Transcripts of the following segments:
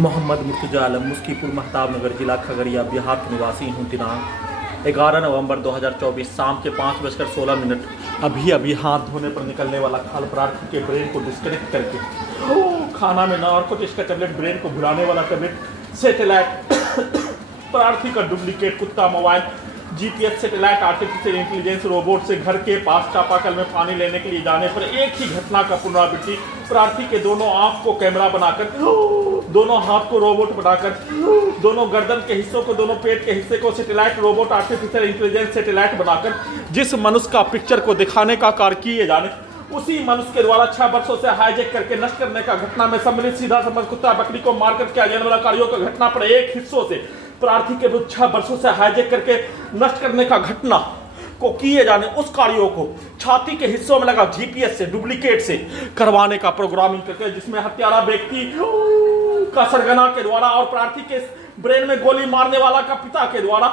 मोहम्मद मुर्तजा आलम मुस्कीपुर महताब नगर जिला खगड़िया बिहार के निवासी हूँ। दिनांक 11 नवंबर 2024 शाम के 5:16 अभी हाथ धोने पर निकलने वाला खाल प्रार्थी के ब्रेन को डिस्कनेक्ट करके खाना में नारकोटिक्स का टेबलेट, ब्रेन को भुलाने वाला टेबलेट, सेटेलाइट प्रार्थी का डुप्लीकेट कुत्ता, mobile, GPS, satellite, artificial intelligence, robot से घर के पास चापाकल में पानी लेने के लिए जाने पर एक ही घटना का पुनरावृत्ति। प्रार्थी के दोनों आंख को कैमरा बनाकर, दोनों हाथ को रोबोट बनाकर, दोनों गर्दन के हिस्सों को, दोनों पेट के हिस्से को satellite, robot, artificial intelligence, satellite बनाकर जिस मनुष्य का पिक्चर को दिखाने का कार्य किए जाने, उसी मनुष्य के द्वारा 6 वर्षों से हाईजेक करके नष्ट करने का घटना में सम्मिलित सीधा संबंध कुत्ता बकरी को मारकर किया जाने वाला कार्यों का घटना पर एक हिस्सों से प्रार्थी के विरुद्ध 6 वर्षों से हाईजेक करके नष्ट करने का घटना को किए जाने उस कार्यों को छाती के हिस्सों में लगा जीपीएस से, डुप्लीकेट से करवाने का प्रोग्रामिंग करके, जिसमें हत्यारा व्यक्ति का सरगना के द्वारा और प्रार्थी के ब्रेन में गोली मारने वाला का पिता के द्वारा,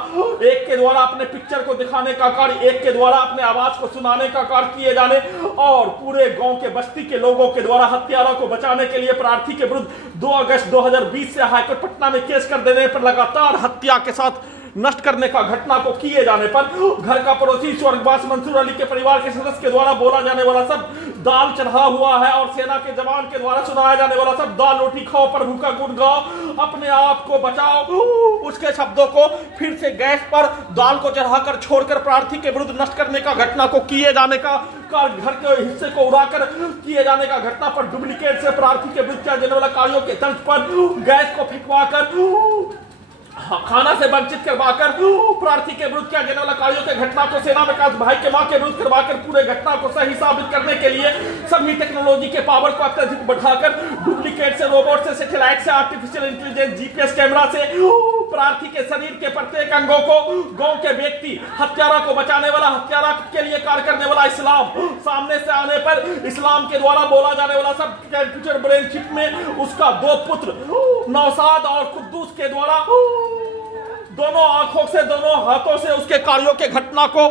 एक के द्वारा अपने पिक्चर को दिखाने का कार्य, एक के द्वारा अपने आवाज को सुनाने का कार्य किए जाने और पूरे गांव के बस्ती के लोगों के द्वारा हत्यारों को बचाने के लिए प्रार्थी के विरुद्ध 2 अगस्त 2020 से हाईकोर्ट पटना में केस कर देने पर लगातार हत्या के साथ नष्ट करने का घटना को किए जाने पर घर का पड़ोसी स्वर्गवास मंसूर अली के परिवार के सदस्य के द्वारा बोला जाने वाला सब दाल चढ़ा हुआ है और सेना के जवान के द्वारा सुनाया जाने वाला सब दाल रोटी खाओ प्रभु का गुण गाओ अपने आप को बचाओ, उसके शब्दों को फिर से गैस पर दाल को चढ़ाकर छोड़कर प्रार्थी के विरुद्ध नष्ट करने का घटना को किए जाने का घर के हिस्से को उड़ाकर किए जाने का घटना पर डुप्लीकेट से प्रार्थी के विरुद्ध किए जाने वाला कार्यों के तर्ज पर गैस को फेंकवाकर खाना से वंचित करवाकर प्रार्थी के विरुद्ध किया जाने वाला कार्यों के घटना को सेना में भाई के मां के विरुद्ध करवाकर पूरे घटना को सही साबित करने के लिए सभी टेक्नोलॉजी के पावर को अत्यधिक बढ़ाकर डुप्लीकेट से, रोबोट से, सेटेलाइट से, आर्टिफिशियल इंटेलिजेंस, जीपीएस कैमरा से प्रार्थी के शरीर के प्रत्येक अंगों को गांव के व्यक्ति, हत्यारा को बचाने वाला, हत्यारा के लिए कार्य करने वाला इस्लाम, सामने से आने पर इस्लाम के द्वारा बोला जाने वाला सब कंप्यूटर ब्रेन चिप में उसका 2 पुत्र नौशाद और कुद्दूस के द्वारा दोनों आंखों से, दोनों हाथों से उसके कार्यों के घटना को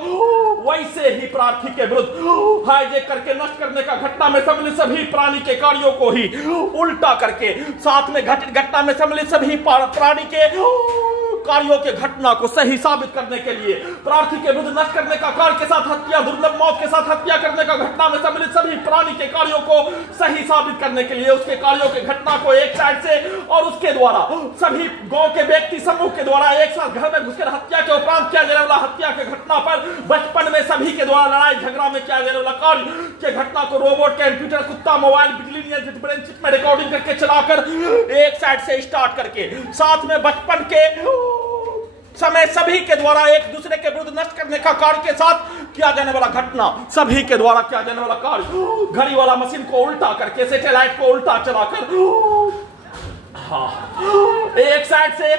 वैसे ही प्रार्थी के विरुद्ध हाईजेक करके नष्ट करने का घटना में सम्मिलित सभी प्राणी के कार्यों को ही उल्टा करके साथ में घटित घटना में सम्मिलित सभी प्राणी के कार्यों के घटना को सही साबित करने के लिए प्रार्थी के विरुद्ध नष्ट करने का कार्य के साथ हत्या, दुर्लभ मौत के साथ हत्या करने का घटना में सम्मिलित सभी प्राणी के कार्यों को सही साबित करने के लिए उसके कार्यों के घटना को एक साइड से और उसके द्वारा सभी गांव के व्यक्ति समूह के द्वारा एक साथ घर में घुसकर हत्या के उपरांत किया जाने वाला हत्या के घटना पर बचपन में सभी के द्वारा लड़ाई झगड़ा में किया जाने वाला कार्य के घटना को रोबोट, कंप्यूटर, कुत्ता, मोबाइल, बिजली नियंत्रित ब्रेन चिप में रिकॉर्डिंग करके चलाकर एक साइड से स्टार्ट करके साथ में बचपन के समय सभी के द्वारा एक दूसरे के विरुद्ध नष्ट करने का कार्य के साथ किया जाने वाला घटना, सभी के द्वारा किया जाने वाला कार्य, घड़ी वाला मशीन को उल्टा करके, सेटेलाइट को उल्टा चलाकर एक साइड से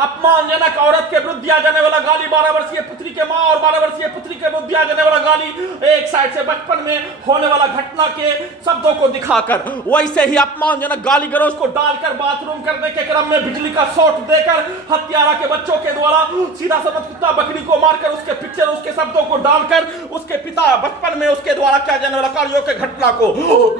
अपमानजनक औरत के विरुद्ध दिया जाने वाला गाली, 12 वर्षीय पुत्री के मां और 12 वर्षीय पुत्री के विरुद्ध दिया जाने वाला गाली, एक साइड से बचपन में होने वाला घटना के शब्दों को दिखाकर वैसे ही अपमानजनक गाली गलौज को डालकर बाथरूम करने के क्रम में बिजली का शॉट देकर हत्यारा के बच्चों के द्वारा सीधा समझ कुत्ता बकरी को मारकर उसके पिक्चर, उसके शब्दों को डालकर उसके पिता बचपन में उसके द्वारा किया जाने वाला कार्यों के घटना को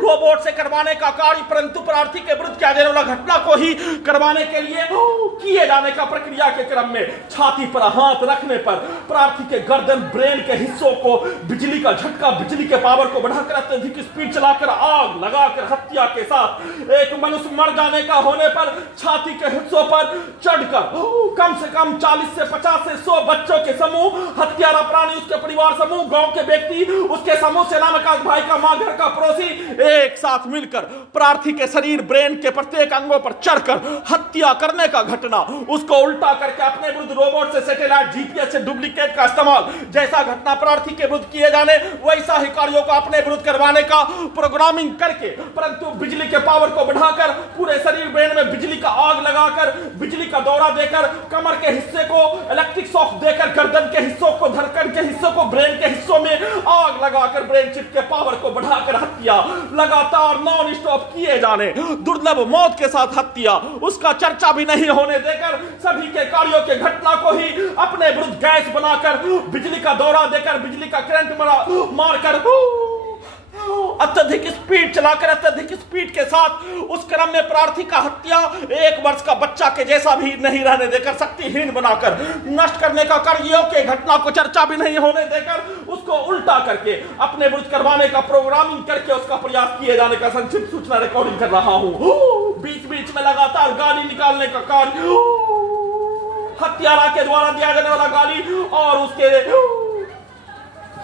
रोबोट से करवाने का कार्य, परंतु प्रार्थी के विरुद्ध किया जाने वाला घटना को ही करवाने के लिए किए जाने का प्रक्रिया के क्रम में छाती पर हाथ रखने पर प्रार्थी के गर्दन, ब्रेन के हिस्सों को बिजली का झटका, बिजली के पावर को बढ़ाकर अत्यधिक स्पीड चलाकर आग लगाकर हत्या के साथ एक मनुष्य मर जाने का होने पर छाती के हिस्सों पर चढ़कर कम से कम 40 से 50 से 100 बच्चों के समूह, हत्यारा प्राणी, उसके परिवार समूह, गांव के व्यक्ति, उसके समूह, सेना में भाई का मां, घर का पड़ोसी एक साथ मिलकर प्रार्थी के शरीर, ब्रेन के प्रत्येक अंगों पर चढ़कर हत्या करने का घटना, उसको उल्टा करके अपने विरुद्ध रोबोट से, सेटेलाइट, जीपीएस से, डुप्लीकेट का इस्तेमाल, जैसा घटना प्रार्थी के विरुद्ध किए जाने वैसा ही कार्यों को अपने विरुद्ध करवाने का प्रोग्रामिंग करके, परंतु बिजली के पावर को बढ़ाकर पूरे शरीर, ब्रेन में बिजली का आग लगाकर, बिजली का दौरा देकर, कमर के हिस्से को इलेक्ट्रिक शॉक देकर, गर्दन के हिस्सों को, धड़कन के हिस्सों को, ब्रेन के हिस्सों में आग लगाकर ब्रेन चिप के पावर को बढ़ाकर हत्या लगातार नॉन स्टॉप किए जाने, दुर्लभ मौत के साथ हत्या, उसका चर्चा भी नहीं होने देकर सभी के कार्यों के घटना को ही अपने विरुद्ध गैस बनाकर, बिजली का दौरा देकर, बिजली का करंट मारकर अत्यधिक स्पीड चलाकर अत्यधिक स्पीड के साथ उस क्रम में प्रार्थी का हत्या 1 वर्ष का बच्चा के जैसा भी नहीं रहने देकर, शक्तिहीन बनाकर, नष्ट करने का कार्यों के घटना को चर्चा भी नहीं होने देकर उसको उल्टा करके अपने विरुद्ध करवाने का प्रोग्रामिंग करके उसका प्रयास किए जाने का संक्षिप्त सूचना रिकॉर्डिंग कर रहा हूं। बीच बीच में लगातार गाली निकालने का कार्य, हत्यारा के द्वारा दिया जाने वाला गाली और उसके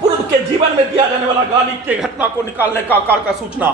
पूर्व के जीवन में दिया जाने वाला गाली के घटना को निकालने का आकार का सूचना।